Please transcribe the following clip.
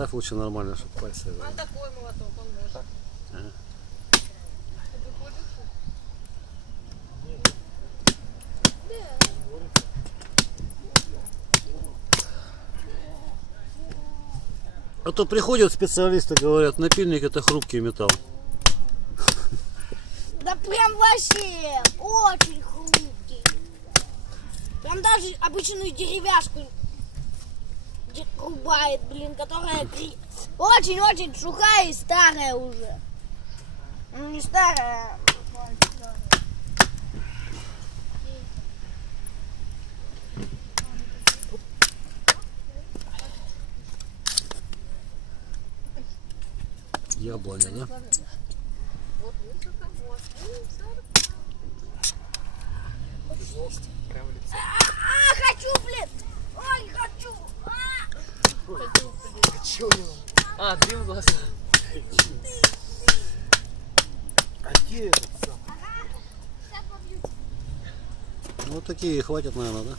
Ставь лучше нормально, чтобы пальцы. Он такой молоток, он может. Ага. А то приходят специалисты, говорят, напильник это хрупкий металл. Да прям вообще очень хрупкий. Прям даже обычную деревяшку рубает, блин, которая очень-очень сухая и старая уже. Ну не старая, Яблоня, да? Вот высоко, вот. хочу, блин! Ой, хочу! А, дым в глаза. А где этот сам? Вот такие хватит, наверное, да?